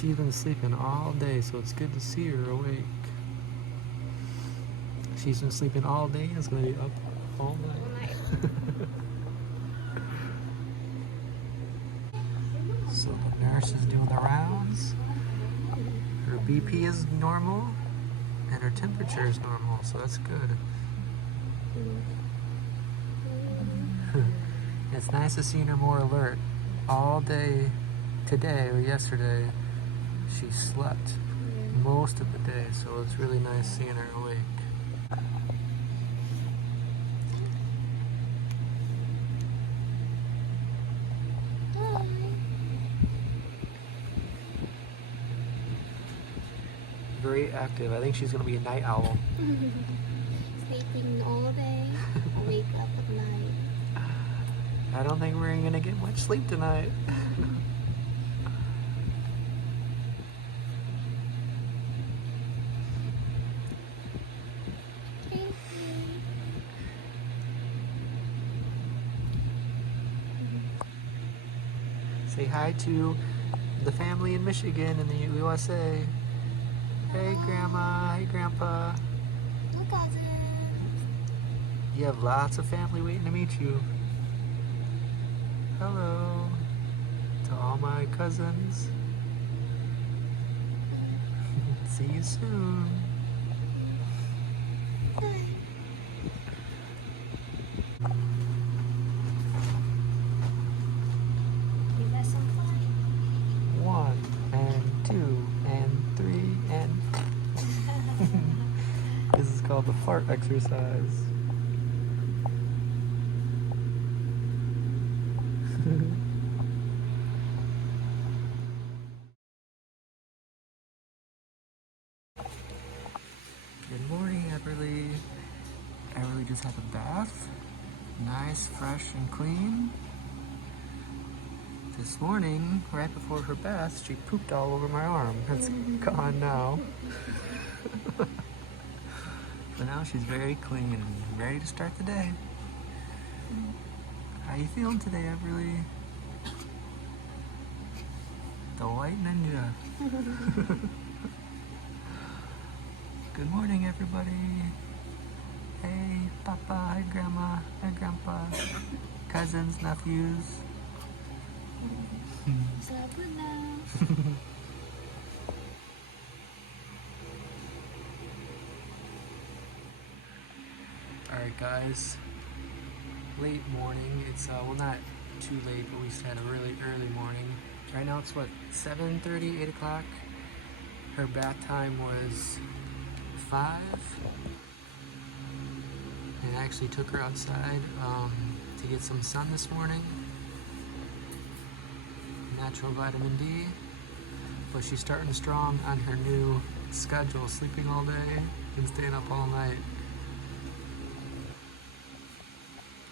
She's been sleeping all day, so it's good to see her awake. She's been sleeping all day and it's gonna be up all night. So the nurse is doing the rounds. Her BP is normal and her temperature is normal, so that's good. It's nice to see her more alert. All day today or yesterday, she slept most of the day, so it's really nice seeing her awake. Very active. I think she's gonna be a night owl. Sleeping all day, wake up at night. I don't think we're gonna get much sleep tonight. Say hi to the family in Michigan and the USA. Hey Grandma, hey Grandpa. No cousins. You have lots of family waiting to meet you. Hello to all my cousins. See you soon. Give us some fun. 1 and 2 and 3 and this is called the fart exercise. Good morning, Everly. Everly just had a bath. Nice, fresh, and clean. This morning, right before her bath, she pooped all over my arm. It's gone now. But now she's very clean and ready to start the day. How you feeling today, Everly? The white ninja. Good morning, everybody. Hey, Papa. Hi, Grandma. Hi, Grandpa. Cousins, nephews. Sarap na. Alright, guys. Late morning. It's, well, not too late, but we just had a really early morning. Right now it's what, 7:30, 8 o'clock? Her bath time was 5. And I actually took her outside to get some sun this morning. Natural vitamin D. But she's starting strong on her new schedule, sleeping all day and staying up all night.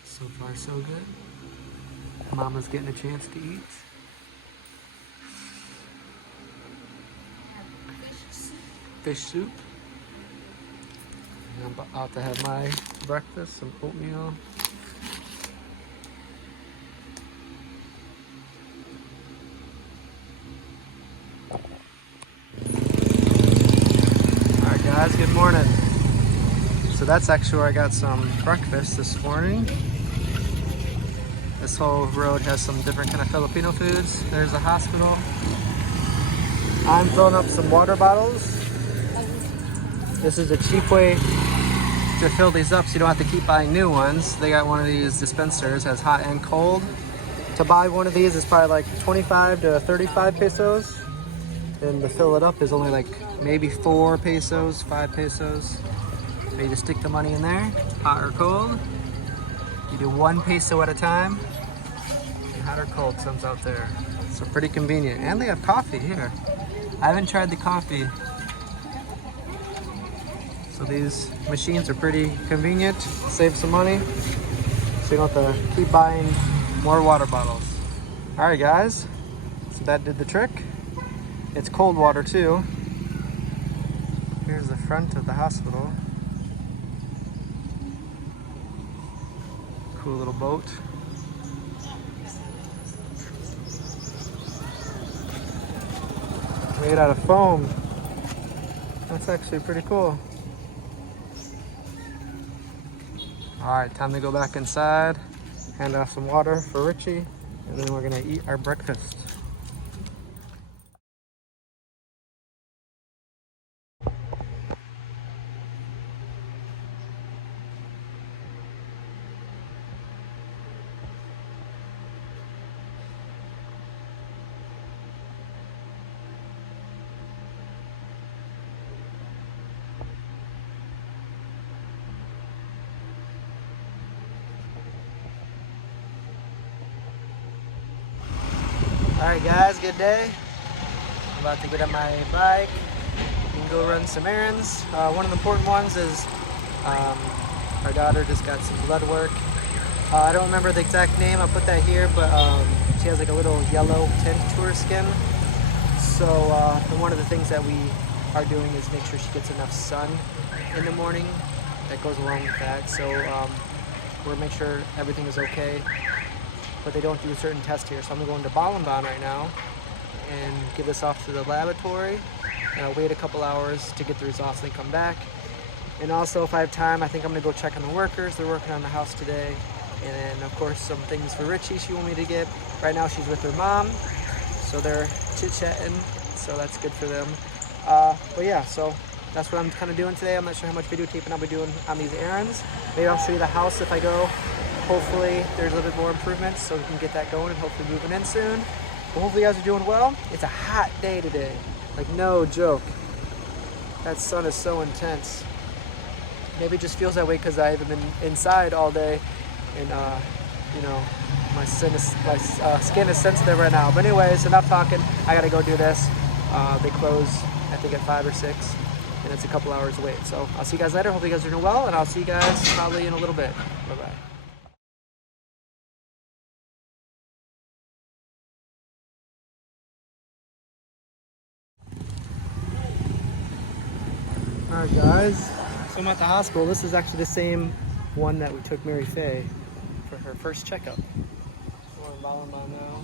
So far, so good. Mama's getting a chance to eat. Fish soup. And I'm about to have my breakfast, some oatmeal. Alright guys, good morning. So that's actually where I got some breakfast this morning. This whole road has some different kind of Filipino foods. There's a hospital. I'm filling up some water bottles. This is a cheap way to fill these up so you don't have to keep buying new ones. They got one of these dispensers, has hot and cold. To buy one of these is probably like 25 to 35 pesos. And to fill it up is only like maybe 4 pesos, 5 pesos. So you just stick the money in there, hot or cold. You do 1 peso at a time. And hot or cold comes out there. So pretty convenient. And they have coffee here. I haven't tried the coffee. So these machines are pretty convenient, save some money, so you don't have to keep buying more water bottles. All right, guys, so that did the trick. It's cold water too. Here's the front of the hospital. Cool little boat. We made out of foam. That's actually pretty cool. Alright, time to go back inside, hand off some water for Richie, and then we're gonna eat our breakfast. Alright guys, good day. I'm about to get on my bike and go run some errands. One of the important ones is our daughter just got some blood work. I don't remember the exact name, I'll put that here, but she has like a little yellow tint to her skin. So one of the things that we are doing is make sure she gets enough sun in the morning. That goes along with that. So we'll make sure everything is okay. But they don't do a certain test here. So I'm going to Ballenbahn right now and give this off to the laboratory. And I'll wait a couple hours to get the results and then come back. And also, if I have time, I think I'm gonna go check on the workers. They're working on the house today. And then, of course, some things for Richie she wanted me to get. Right now, she's with her mom. So they're chit-chatting. So that's good for them. But yeah, so that's what I'm kind of doing today. I'm not sure how much videotaping I'll be doing on these errands. Maybe I'll show you the house if I go. Hopefully there's a little bit more improvements so we can get that going and hopefully moving in soon. But hopefully you guys are doing well. It's a hot day today, like no joke. That sun is so intense. Maybe it just feels that way because I haven't been inside all day and you know, my skin is sensitive right now. But anyways, enough talking. I gotta go do this. They close, I think at 5 or 6 and it's a couple hours wait. So I'll see you guys later. Hopefully you guys are doing well and I'll see you guys probably in a little bit. Bye-bye. Alright guys, so I'm at the hospital. This is actually the same one that we took Mary Faye for her first checkup. We're in Ballenbahn now.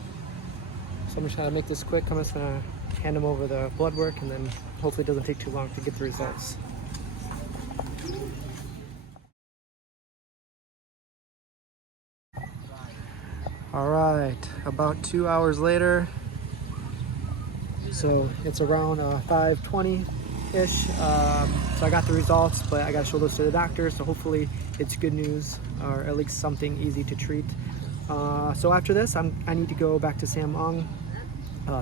So I'm just trying to make this quick. I'm just gonna hand him over the blood work and then hopefully it doesn't take too long to get the results. Alright, about 2 hours later. So it's around 5:20-ish. So I got the results, but I got to show those to the doctor. So hopefully it's good news, or at least something easy to treat. So after this, I need to go back to Samong,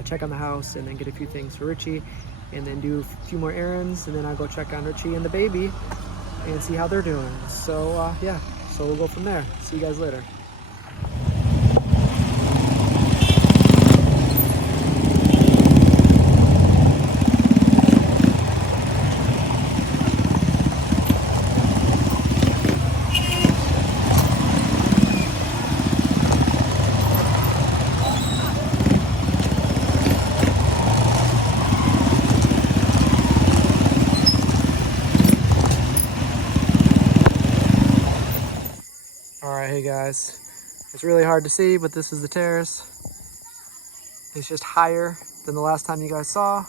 check on the house, and then get a few things for Richie, and then do a few more errands, and then I'll go check on Richie and the baby, and see how they're doing. So yeah, so we'll go from there. See you guys later. Alright, hey guys, it's really hard to see, but this is the terrace. It's just higher than the last time you guys saw,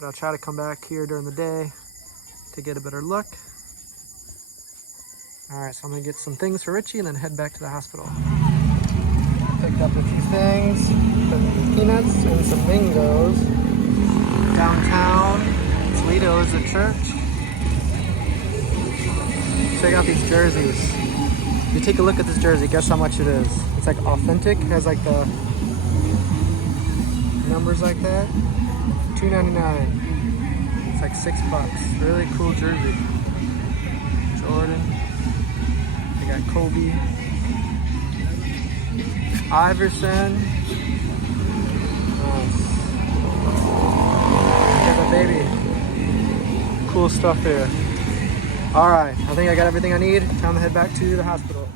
but I'll try to come back here during the day to get a better look. Alright, so I'm gonna get some things for Richie and then head back to the hospital. Picked up a few things, some peanuts and some mangoes. Downtown, Toledo is a church. Check out these jerseys. If you take a look at this jersey, guess how much it is? It's like authentic. It has like the numbers like that. $2.99. It's like $6. Really cool jersey. Jordan. They got Kobe. Iverson. Nice. Look at the baby. Cool stuff here. Alright, I think I got everything I need. Time to head back to the hospital.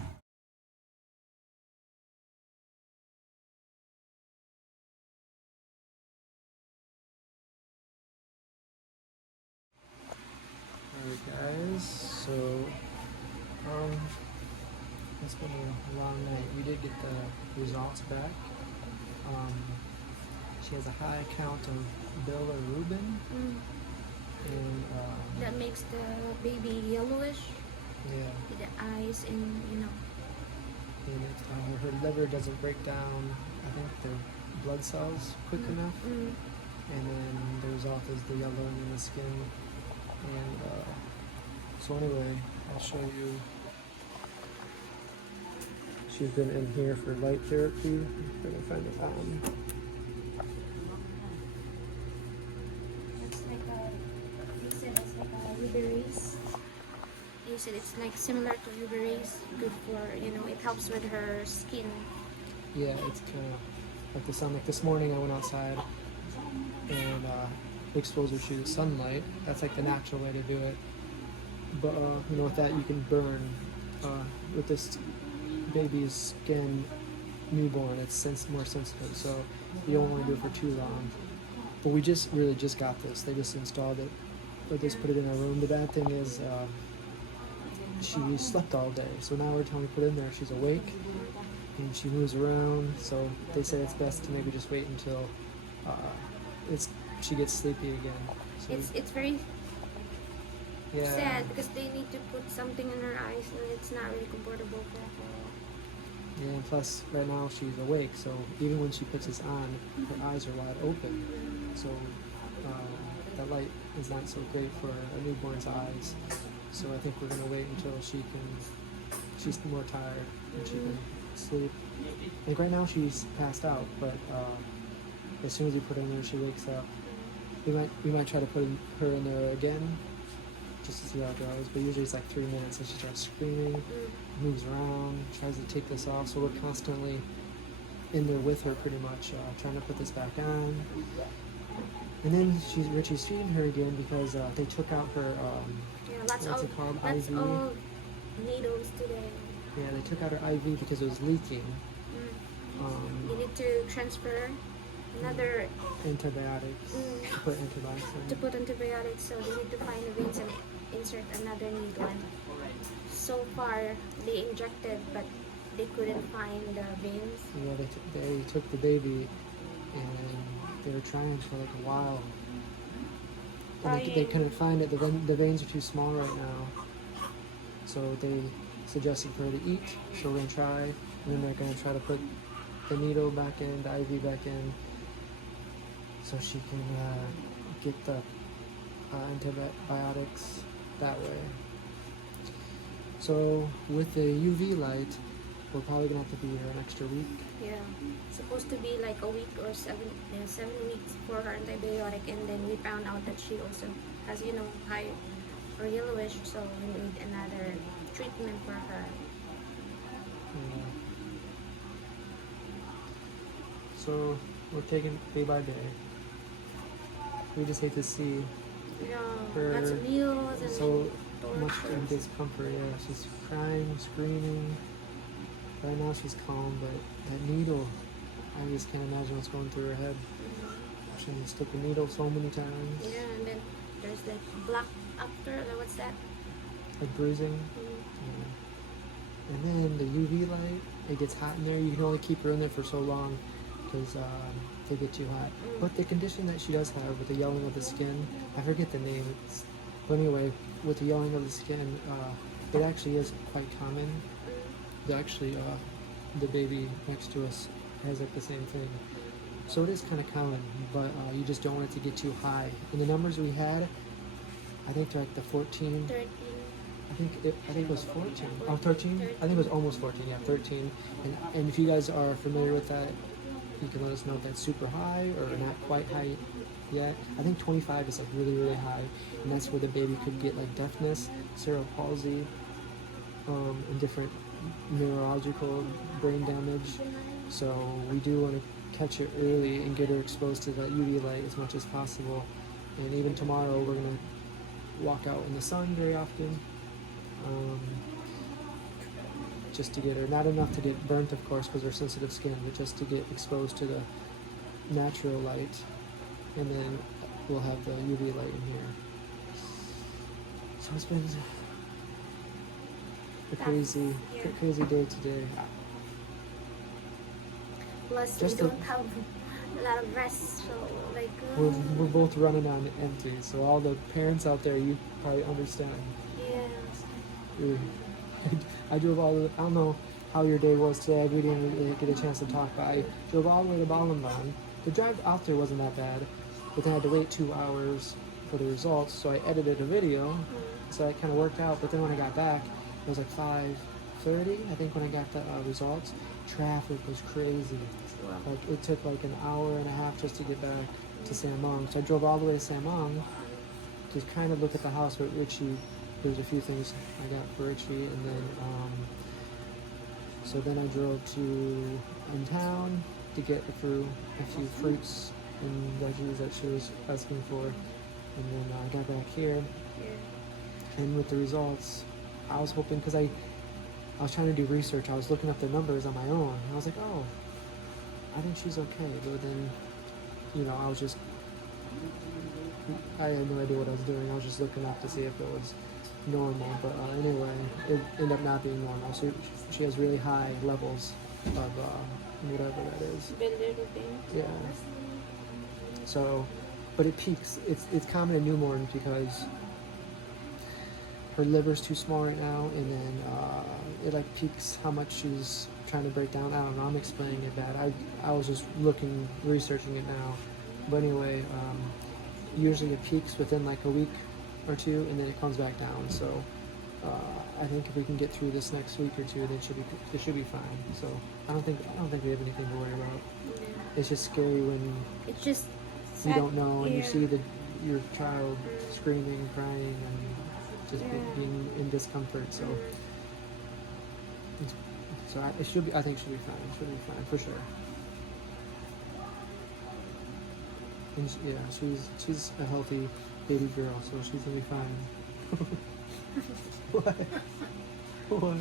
Alright guys, so it's been a long night. We did get the results back. She has a high count of bilirubin, Mm. and That makes the baby yellowish yeah, with the eyes and and her liver doesn't break down, I think, the blood cells quick enough. Mm. And then the result is the yellowing in the skin. And so anyway, I'll show you. She's been in here for light therapy. I'm gonna find it. It's like you said it's like a uberase. You said it's like similar to uberase, good for, it helps with her skin. Yeah, it's kind of like the sun. Like this morning, I went outside and exposed her to the sunlight. That's like the natural way to do it. But with that, you can burn. With this baby's skin, newborn, it's more sensitive, so you don't want to do it for too long. But we just got this. They just installed it. But just put it in our room. The bad thing is she slept all day, so now every time we put it in there, she's awake and she moves around. So they say it's best to maybe just wait until she gets sleepy again. So It's very yeah. sad because they need to put something in her eyes and it's not really comfortable for her. Yeah, and plus right now she's awake, so even when she puts this on, her eyes are wide open. So that light is not so great for a newborn's eyes. So I think we're gonna wait until she's more tired and she can sleep. Like right now she's passed out, but as soon as we put her in there, she wakes up. We might try to put her in there again, just to see how it goes. But usually it's like 3 minutes, and she starts screaming, moves around, tries to take this off. So we're constantly in there with her, pretty much, trying to put this back on. And then Richie's feeding her again because they took out her That's what's it called, that's IV. all needles today. Yeah, they took out her IV because it was leaking. You need to transfer another Antibiotics. To put antibiotics in. to put antibiotics, so they need to find the veins and insert another needle. So far they injected, but they couldn't find the veins. Yeah, they took the baby and they were trying for like a while. And they couldn't find it. The veins are too small right now. So they suggested for her to eat. So we're going to try. And then they're going to try to put the needle back in, the IV back in, so she can get the antibiotics that way. So with the UV light, we're probably going to have to be here an extra week. Yeah, it's supposed to be like a week or 7 weeks for her antibiotic, and then we found out that she also has, high or yellowish, so we need another treatment for her. Yeah. So we're taking day by day. We just hate to see Yeah, her lots of meals and so much in tortures. discomfort. Yeah, she's crying, screaming. Right now she's calm, but that needle, I just can't imagine what's going through her head. She stuck the needle so many times. Yeah, and then there's that black after, what's that? Like bruising. Yeah. And then the UV light, it gets hot in there. You can only keep her in there for so long because they get too hot. But the condition that she does have with the yellowing of the skin, I forget the name. But anyway, with the yellowing of the skin, it actually is quite common. Actually, the baby next to us has like the same thing. So it is kind of common, but you just don't want it to get too high. And the numbers we had, I think they're like the 14. 13. I think it was 14. Oh, 13? I think it was almost 14, yeah, 13. And if you guys are familiar with that, you can let us know if that's super high or not quite high yet. I think 25 is like really, really high. And that's where the baby could get like deafness, cerebral palsy, and different neurological brain damage. So we do want to catch it early and get her exposed to that UV light as much as possible. And even tomorrow we're going to walk out in the sun very often, just to get her, not enough to get burnt of course because we're sensitive skin, but just to get exposed to the natural light, and then we'll have the UV light in here. So it's been a crazy day today. Plus, Just we don't have a lot of rest. So like We're both running on empty. So all the parents out there, you probably understand. yeah. Really. I drove all the. I don't know how your day was today. We didn't really get a chance to talk, but I drove all the way to Ballenbahn. The drive out there wasn't that bad, but then I had to wait 2 hours for the results. So I edited a video, so that kind of worked out. But then when I got back, it was like 5:30. I think when I got the results, traffic was crazy. Wow. Like it took like an hour and a half just to get back to Samong. So I drove all the way to Samong to kind of look at the house with Richie. There's a few things I got for Richie, and then so then I drove to in town to get through a few fruits and veggies that she was asking for, and then I got back here, Yeah. and with the results, I was hoping because I was trying to do research. I was looking up the numbers on my own, and I was like, oh, I think she's okay. But then, I was just I had no idea what I was doing. I was just looking up to see if it was normal, but anyway, it ended up not being normal. So she has really high levels of whatever that is. Bilirubin. Yeah. So, but it peaks. It's common in newborns because her liver's too small right now, and then it like peaks how much she's trying to break down. I don't know. I'm explaining it bad. I was just researching it now. But anyway, usually it peaks within like a week or two, and then it comes back down. So I think if we can get through this next week or two, then it should be fine. So I don't think we have anything to worry about. Yeah. It's just scary when It's just you sad. don't know and you Yeah. see your child screaming, crying, and just Yeah. being in discomfort. So it should be. I think she'll be fine. She'll be fine for sure. And she's a healthy baby girl, so she's gonna be fine. What? What?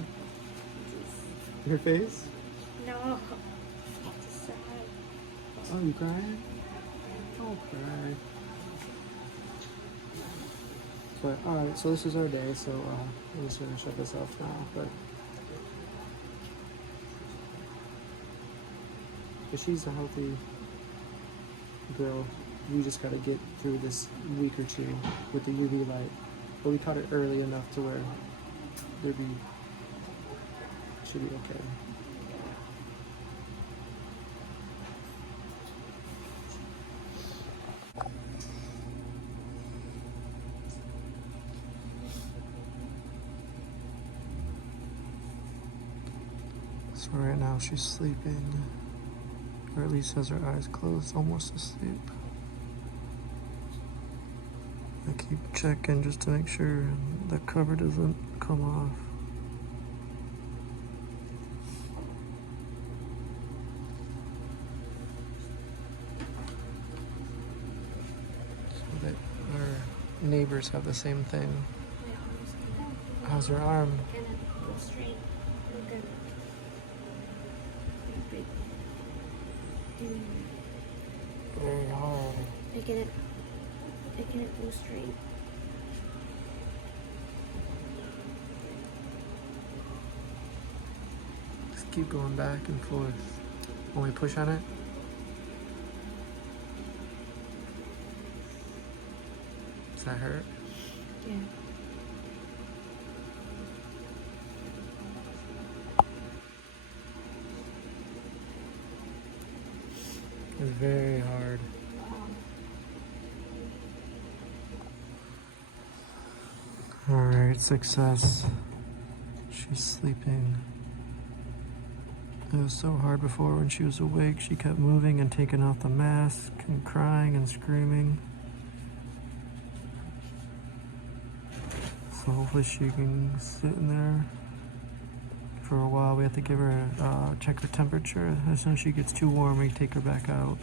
Your face? No. It's sad. Oh, you crying? Don't cry. But alright, so this is our day, so I'm just gonna shut this off now. But she's a healthy girl. We just gotta get through this week or two with the UV light. But we caught it early enough to where should be okay. So right now she's sleeping, or at least has her eyes closed, almost asleep. I keep checking just to make sure the cover doesn't come off. So that our neighbors have the same thing. My arms cannot. How's your arm? Cannot go straight. Look at it. Very hard. I cannot go straight. Just keep going back and forth. When we push on it, does that hurt? Yeah. It's very hard. Alright, success. She's sleeping. It was so hard before when she was awake. She kept moving and taking off the mask and crying and screaming. So hopefully she can sit in there for a while. We have to give her check her temperature. As soon as she gets too warm, we take her back out.